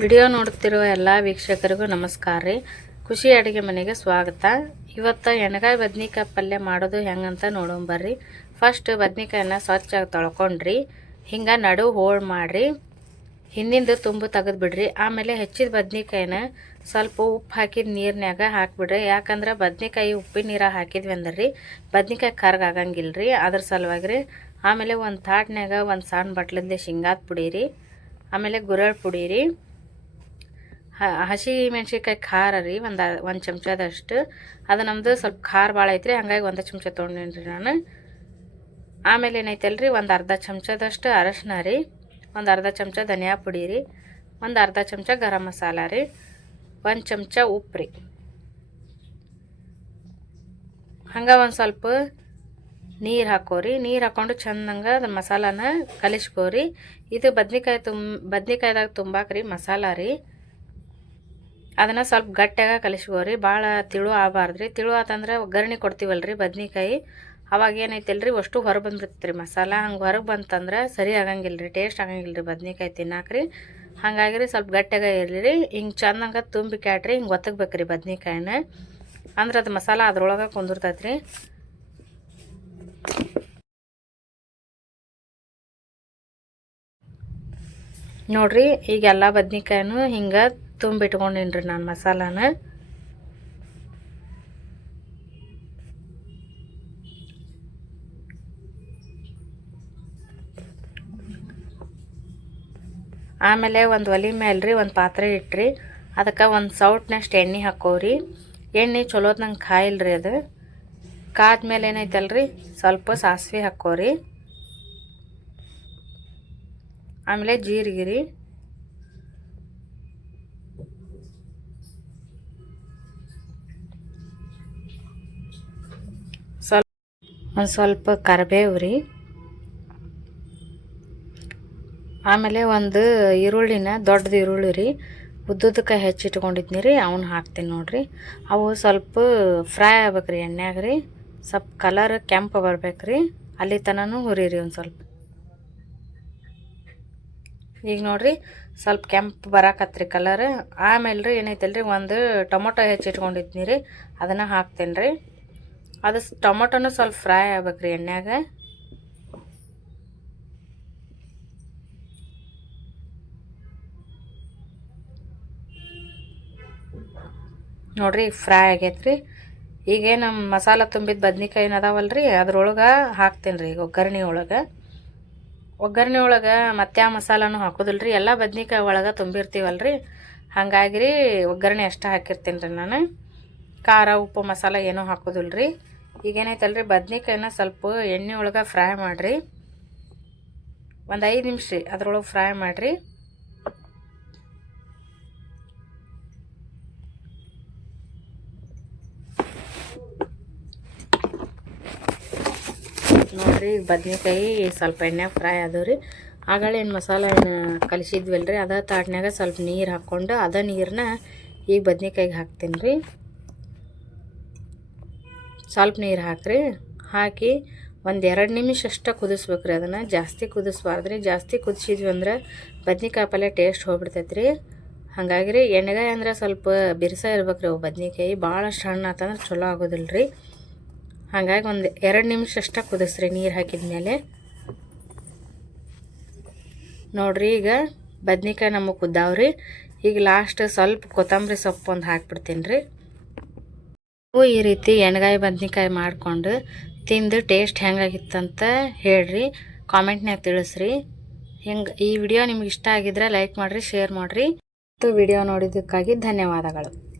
Video ನೋಡುತ್ತಿರುವ ಎಲ್ಲ ವೀಕ್ಷಕರಿಗೂ ನಮಸ್ಕಾರ ರೀ. ಖುಷಿ ಅಡುಗೆ ಮನೆಗೆ ಸ್ವಾಗತ. ಇವತ್ತು ಎಣ್ಗಾಯಿ ಬದ್ನಿಕಾಯಿ ಪಲ್ಯ ಮಾಡೋದು ಹೆಂಗಂತ ನೋಡೋಣ ಬರ್ರಿ. ಫಸ್ಟ್ ಬದ್ನಿಕಾಯನ್ನ ಸ್ವಚ್ಛಾಗಿ ತೊಳ್ಕೊಂಡ್ರಿ. ಹಿಂಗೆ ನಡು ಹೋಳು ಮಾಡಿರಿ. ಹಿಂದಿಂದು ತುಂಬು ತೆಗೆದು ಬಿಡ್ರಿ. ಆಮೇಲೆ ಹೆಚ್ಚಿದ ಬದ್ನಿಕಾಯಿನ ಸ್ವಲ್ಪ ಉಪ್ಪು ಹಾಕಿದ ನೀರಿನಾಗ ಹಾಕಿಬಿಡ್ರಿ. ಯಾಕಂದ್ರೆ ಬದ್ನಿಕಾಯಿ ಉಪ್ಪಿನ ನೀರು ಹಾಕಿದ್ವಿ ಅಂದ್ರೆ. ಬದ್ನಿಕಾಯಿ ಕರ್ಗ ಆಗಂಗಿಲ್ಲ ರೀ ಅದ್ರ ಸಲುವಾಗಿ ರೀ ಆಮೇಲೆ ಒಂದು ತಾಟ್ನ್ಯಾಗ ಒಂದು ಸಣ್ಣ ಬಟ್ಲಿಂದ ಶೇಂಗಾದ ಪುಡಿ ರೀ. ಆಮೇಲೆ ಗುರಳ್ ಪುಡಿ ರೀ. ಹ- ಹಸಿ ಮೆಣ್ಸಿನ್ಕಾಯಿ ಖಾರ ರೀ, ಒಂದು ಒಂದು ಚಮಚದಷ್ಟು ಅದು ನಮ್ಮದು ಸ್ವಲ್ಪ ಖಾರ ಭಾಳ ಐತ್ರಿ, ಹಂಗಾಗಿ ಒಂದು ಚಮಚ ತೊಗೊಂಡೇನಿ ರೀ ನಾನು. ಆಮೇಲೆ ಏನೈತಲ್ರಿ, ಒಂದು ಅರ್ಧ ಚಮಚದಷ್ಟು ಅರಶಿನ ರೀ, ಒಂದು ಅರ್ಧ ಚಮಚ ಧನಿಯಾ ಪುಡಿ ರೀ, ಒಂದು ಅರ್ಧ ಚಮಚ ಗರಂ ಮಸಾಲ ರೀ, ಒಂದು ಚಮಚ ಉಪ್ಪು ರೀ. ಹಂಗೆ ಒಂದು ಸ್ವಲ್ಪ ನೀರು ಹಾಕೋರಿ ನೀರು ಹಾಕ್ಕೊಂಡು ಚಂದಂಗೆ ಅದು ಮಸಾಲಾನ ಕಲಿಸ್ಕೋರಿ ಇದು ಬದ್ನಿಕಾಯಿ ತುಂಬ ಬದ್ನಿಕಾಯ್ದಾಗ ತುಂಬಾಕ್ರಿ ಮಸಾಲ ರೀ. ಅದನ್ನು ಸ್ವಲ್ಪ ಗಟ್ಟಿಯಾಗ ಕಲಿಸ್ಕೋರಿ. ಭಾಳ ತಿಳು ಆಗಬಾರ್ದು ರೀ ತಿಳು ಆತಂದ್ರೆ ಒಗ್ಗರಣೆ ರೀ ಬದ್ನಿಕಾಯಿ. ಅವಾಗ ಏನೈತಿಲ್ಲ ರೀ ಅಷ್ಟು ಬಂದ್ಬಿಡ್ತೈತೆ ರೀ ಮಸಾಲ. ಹಂಗೆ ಹೊರಗೆ ಬಂತಂದ್ರೆ ಸರಿ ಆಗಂಗಿಲ್ಲ ರೀ ಟೇಸ್ಟ್ ಆಗಂಗಿಲ್ಲ ರೀ ಬದ್ನಿಕಾಯಿ ತಿನ್ನಾಕ್ರಿ. ಹಾಗಾಗಿ ರೀ ಸ್ವಲ್ಪ ಗಟ್ಟಿಯಾಗ ಇರಲಿ ರೀ ಹಿಂಗೆ ಚಂದಂಗೆ ತುಂಬಿ ಕ್ಯಾಟ್ರಿ, ಹಿಂಗೆ ಒತ್ತಗ್ಬೇಕು ರೀ ಬದ್ನಿಕಾಯಿನ. ಅಂದ್ರೆ ಅದು ಮಸಾಲ ಅದ್ರೊಳಗೆ ಕುಂದಿರ್ತೈತೆ ರೀ ನೋಡ್ರಿ, ಈಗ ಎಲ್ಲ ಬದ್ನಿಕಾಯಿನೂ ಹಿಂಗೆ ತುಂಬಿಟ್ಕೊಂಡಿನ್ರಿ ನಾನು ಮಸಾಲಾನ. ಆಮೇಲೆ ಒಂದು ಒಲೆ ರೀ ಒಂದು ಪಾತ್ರೆ ಇಟ್ರಿ. ಅದಕ್ಕೆ ಒಂದು ಸೌಟ್ನಷ್ಟು ಎಣ್ಣೆ ಹಾಕೋರಿ. ಎಣ್ಣೆ ಚಲೋದಂಗೆ ಕಾಯಿಲ್ಲ ರೀ ಅದು. ಕಾದ್ಮೇಲೆ ಏನೈತಲ್ರಿ, ಸ್ವಲ್ಪ ಸಾಸಿವೆ ಹಾಕೋರಿ. ಆಮೇಲೆ ಜೀರಿಗೆ ಒಂದು ಸ್ವಲ್ಪ ಕರಿಬೇವು ರೀ ಆಮೇಲೆ ಒಂದು ಈರುಳ್ಳಿನ ದೊಡ್ಡದು ಈರುಳ್ಳಿ ರೀ ಉದ್ದುದಕ್ಕೆ ಹೆಚ್ಚಿಟ್ಕೊಂಡಿದ್ನಿ ರೀ ಅವನ್ನ ಹಾಕ್ತೀನಿ ನೋಡಿರಿ. ಅವು ಸ್ವಲ್ಪ ಫ್ರೈ ಆಗ್ಬೇಕು ರೀ ಎಣ್ಣೆಗೆ ರೀ ಸ್ವಲ್ಪ ಕಲರ್ ಕೆಂಪು ಬರ್ಬೇಕು ರೀ ಅಲ್ಲಿ ತನೂ ಹುರಿರಿ ಒಂದು ಸ್ವಲ್ಪ. ಈಗ ನೋಡಿರಿ, ಸ್ವಲ್ಪ ಕೆಂಪು ಬರಾಕತ್ರಿ ಕಲರ್ ಆಮೇಲೆ ರೀ ಏನೈತಲ್ರಿ, ಒಂದು ಟೊಮೊಟೊ ಹೆಚ್ಚಿಟ್ಕೊಂಡಿದ್ನಿ ರೀ ಅದನ್ನು ಹಾಕ್ತೀನಿ ರೀ ಅದು ಟೊಮೊಟೊನು ಸ್ವಲ್ಪ ಫ್ರೈ ಆಗ್ಬೇಕ್ರಿ ಎಣ್ಣೆಗ ನೋಡ್ರಿ ಫ್ರೈ ಆಗೈತ್ರಿ. ಈಗ ನಮ್ಮ ಮಸಾಲ ತುಂಬಿದ ಬದ್ನಿಕಾಯಿ ಅದಾವಲ್ಲ ರೀ ಅದ್ರೊಳಗೆ ಹಾಕ್ತೀನಿ ರೀ ಈಗ ಒಗ್ಗರಣೆ ಒಳಗೆ. ಒಗ್ಗರಣೆ ಒಳಗೆ ಮತ್ತೆ ಆ ಮಸಾಲನೂ ಹಾಕೋದಿಲ್ಲ ರೀ ಎಲ್ಲ ಬದ್ನಿಕಾಯಿ ಒಳಗೆ ತುಂಬಿರ್ತೀವಲ್ಲ ರೀ ಹಾಗಾಗಿ ರೀ ಒಗ್ಗರಣೆ ಅಷ್ಟೇ ಹಾಕಿರ್ತೀನಿ ರೀ ನಾನು. ಖಾರ, ಉಪ್ಪು, ಮಸಾಲ ಏನೂ ಹಾಕೋದಿಲ್ಲ ರೀ ಈಗೇನೈತಲ್ಲ ರೀ ಬದ್ನಿಕಾಯಿನ ಸ್ವಲ್ಪ ಎಣ್ಣೆ ಒಳಗೆ ಫ್ರೈ ಮಾಡಿರಿ. ಒಂದು ಐದು ನಿಮಿಷ ರೀ, ಅದ್ರೊಳಗೆ ಫ್ರೈ ಮಾಡಿರಿ. ನೋಡ್ರಿ, ಬದ್ನೆಕಾಯಿ ಸ್ವಲ್ಪ ಎಣ್ಣೆ ಫ್ರೈ ಆದವು ರೀ ಆಗಳೇ ಏನು ಮಸಾಲ ಏನು ಕಲಿಸಿದ್ವಲ್ಲ ರೀ ಅದ ತಾಟ್ನ್ಯಾಗ ಸ್ವಲ್ಪ ನೀರು ಹಾಕ್ಕೊಂಡು ಅದ ನೀರನ್ನ ಈಗ ಬದ್ನಿಕಾಯಿಗೆ ಹಾಕ್ತೀನಿ ರೀ ಸ್ವಲ್ಪ ನೀರು ಹಾಕ್ರಿ. ಹಾಕಿ ಒಂದು ಎರಡು ನಿಮಿಷ ಅಷ್ಟೇ ಕುದಿಸ್ಬೇಕು ರೀ ಅದನ್ನು. ಜಾಸ್ತಿ ಕುದಿಸ್ಬಾರ್ದ್ರಿ. ಜಾಸ್ತಿ ಕುದಿಸಿದ್ವಿ ಅಂದ್ರೆ ಬದ್ನಿಕಾಯಿ ಪಲ್ಯ ಟೇಸ್ಟ್ ಹೋಗ್ಬಿಡ್ತೈತೆ ರೀ ಹಾಗಾಗಿ ರೀ ಎಣ್ಣೆಗಾಯಿ ಅಂದ್ರೆ ಸ್ವಲ್ಪ ಬಿರ್ಸ ಇರ್ಬೇಕು ರೀ ಅವು ಬದ್ನಿಕಾಯಿ. ಭಾಳಷ್ಟು ಸಣ್ಣ ಆತಂದ್ರೆ ಚಲೋ ಆಗೋದಿಲ್ಲ ರೀ ಹಾಗಾಗಿ ಒಂದು ಎರಡು ನಿಮಿಷ ಅಷ್ಟೇ ಕುದಿಸ್ರಿ ನೀರು ಹಾಕಿದ್ಮೇಲೆ. ನೋಡ್ರಿ ಈಗ ಬದ್ನಿಕಾಯಿ ನಮಗೆ ಕುದ್ದಾವ್ರಿ ಈಗ ಲಾಸ್ಟ್ ಸ್ವಲ್ಪ ಕೊತ್ತಂಬರಿ ಸೊಪ್ಪು ಒಂದು ಹಾಕ್ಬಿಡ್ತೀನಿ ರೀ ಈ ರೀತಿ ಎಣ್ಗಾಯಿ ಬದ್ನಿಕಾಯಿ ಮಾಡಿಕೊಂಡು ತಿಂದು ಟೇಸ್ಟ್ ಹೆಂಗಾಗಿತ್ತಂತ ಹೇಳ್ರಿ ಕಾಮೆಂಟ್ನಾಗ ತಿಳಿಸ್ರಿ. ಹಿಂಗೆ, ಈ ವಿಡಿಯೋ ನಿಮ್ಗೆ ಇಷ್ಟ ಆಗಿದ್ರೆ ಲೈಕ್ ಮಾಡಿರಿ, ಶೇರ್ ಮಾಡಿರಿ. ಮತ್ತು ವಿಡಿಯೋ ನೋಡಿದ್ದಕ್ಕಾಗಿ ಧನ್ಯವಾದಗಳು.